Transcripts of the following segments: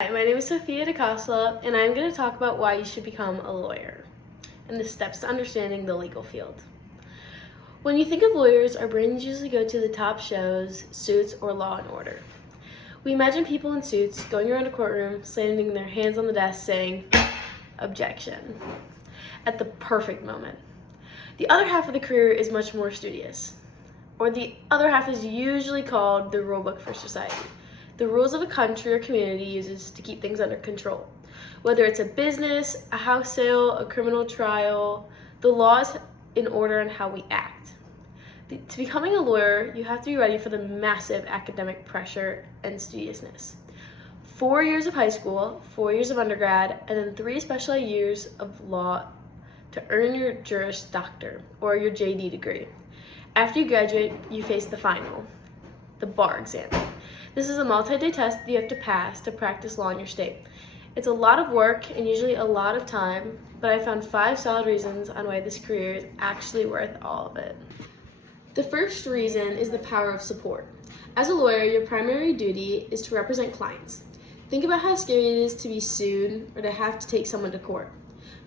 Hi, my name is Sophia DeCosta, and I'm going to talk about why you should become a lawyer and the steps to understanding the legal field. When you think of lawyers, our brains usually go to the top shows, Suits, or Law and Order. We imagine people in suits going around a courtroom, slamming their hands on the desk, saying, "Objection," at the perfect moment. The other half of the career is much more studious, or the other half is usually called the rulebook for society. The rules of a country or community uses to keep things under control. Whether it's a business, a house sale, a criminal trial, the law is in order on how we act. To becoming a lawyer, you have to be ready for the massive academic pressure and studiousness. 4 years of high school, 4 years of undergrad, and then 3 specialized years of law to earn your Juris Doctor or your JD degree. After you graduate, you face the final, the bar exam. This is a multi-day test that you have to pass to practice law in your state. It's a lot of work and usually a lot of time, but I found 5 solid reasons on why this career is actually worth all of it. The first reason is the power of support. As a lawyer, your primary duty is to represent clients. Think about how scary it is to be sued or to have to take someone to court.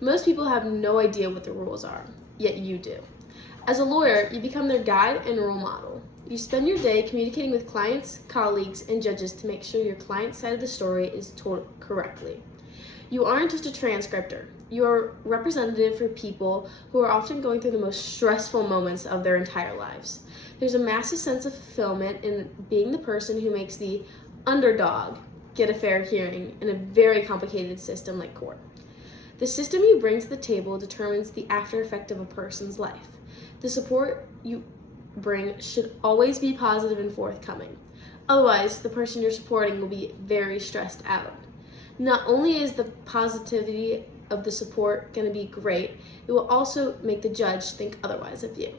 Most people have no idea what the rules are, yet you do. As a lawyer, you become their guide and role model. You spend your day communicating with clients, colleagues, and judges to make sure your client's side of the story is told correctly. You aren't just a transcriptor. You are a representative for people who are often going through the most stressful moments of their entire lives. There's a massive sense of fulfillment in being the person who makes the underdog get a fair hearing in a very complicated system like court. The system you bring to the table determines the after effect of a person's life. The support you bring should always be positive and forthcoming. Otherwise, the person you're supporting will be very stressed out. Not only is the positivity of the support going to be great, it will also make the judge think otherwise of you.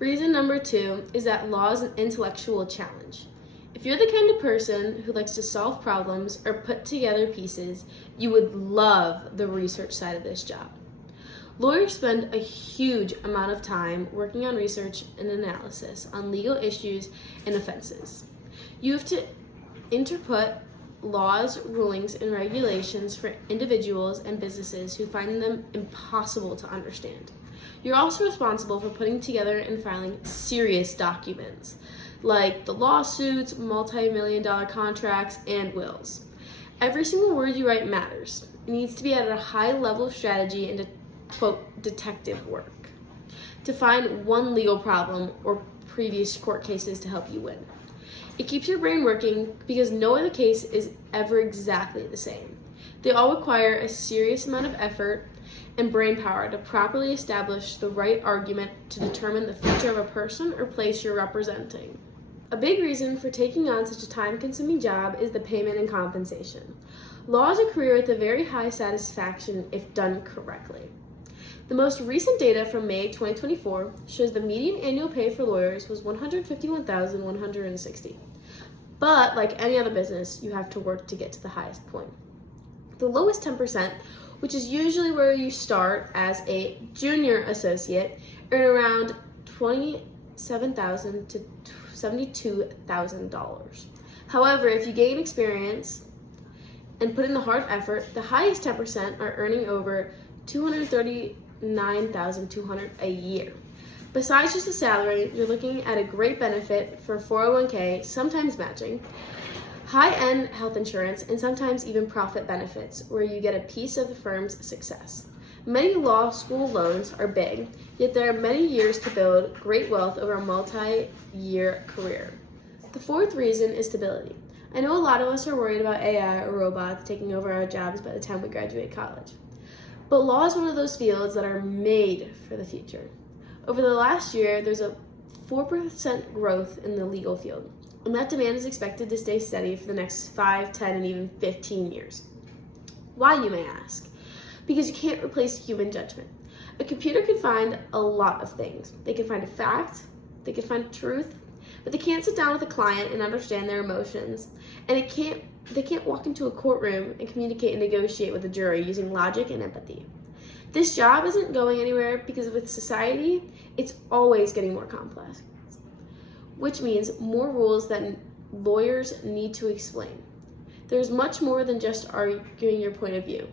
Reason number 2 is that law is an intellectual challenge. If you're the kind of person who likes to solve problems or put together pieces, you would love the research side of this job. Lawyers spend a huge amount of time working on research and analysis on legal issues and offenses. You have to interpret laws, rulings, and regulations for individuals and businesses who find them impossible to understand. You're also responsible for putting together and filing serious documents, like the lawsuits, multi-million-dollar contracts, and wills. Every single word you write matters. It needs to be at a high level of strategy and quote, detective work to find one legal problem or previous court cases to help you win. It keeps your brain working because no other case is ever exactly the same. They all require a serious amount of effort and brain power to properly establish the right argument to determine the future of a person or place you're representing. A big reason for taking on such a time-consuming job is the payment and compensation. Law is a career with a very high satisfaction if done correctly. The most recent data from May 2024 shows the median annual pay for lawyers was $151,160. But like any other business, you have to work to get to the highest point. The lowest 10%, which is usually where you start as a junior associate, earn around $27,000 to $72,000. However, if you gain experience and put in the hard effort, the highest 10% are earning over $239,200 a year. Besides just the salary, you're looking at a great benefit for 401k, sometimes matching, high-end health insurance, and sometimes even profit benefits, where you get a piece of the firm's success. Many law school loans are big, yet there are many years to build great wealth over a multi-year career. The fourth reason is stability. I know a lot of us are worried about AI or robots taking over our jobs by the time we graduate college. But law is one of those fields that are made for the future. Over the last year, there's a 4% growth in the legal field, and that demand is expected to stay steady for the next 5, 10, and even 15 years. Why, you may ask? Because you can't replace human judgment. A computer can find a lot of things. They can find a fact, they can find truth, but they can't sit down with a client and understand their emotions, and they can't walk into a courtroom and communicate and negotiate with a jury using logic and empathy. This job isn't going anywhere because with society, it's always getting more complex, which means more rules that lawyers need to explain. There's much more than just arguing your point of view.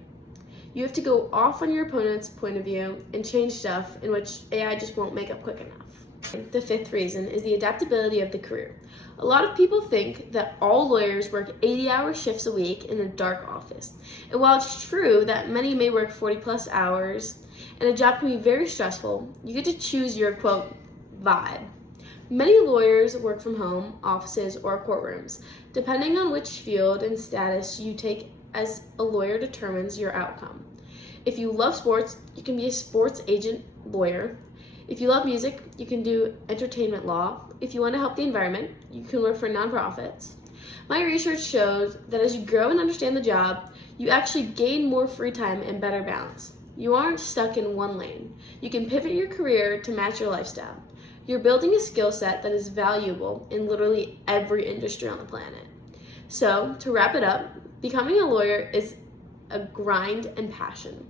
You have to go off on your opponent's point of view and change stuff in which AI just won't make up quick enough. The fifth reason is the adaptability of the career. A lot of people think that all lawyers work 80-hour shifts a week in a dark office. And while it's true that many may work 40-plus hours and a job can be very stressful, you get to choose your, quote, vibe. Many lawyers work from home, offices, or courtrooms. Depending on which field and status you take as a lawyer determines your outcome. If you love sports, you can be a sports agent lawyer. If you love music, you can do entertainment law. If you want to help the environment, you can work for nonprofits. My research shows that as you grow and understand the job, you actually gain more free time and better balance. You aren't stuck in one lane. You can pivot your career to match your lifestyle. You're building a skill set that is valuable in literally every industry on the planet. So, to wrap it up, becoming a lawyer is a grind and passion.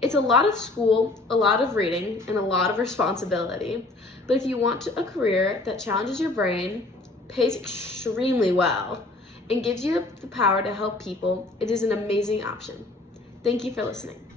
It's a lot of school, a lot of reading, and a lot of responsibility. But if you want a career that challenges your brain, pays extremely well, and gives you the power to help people, it is an amazing option. Thank you for listening.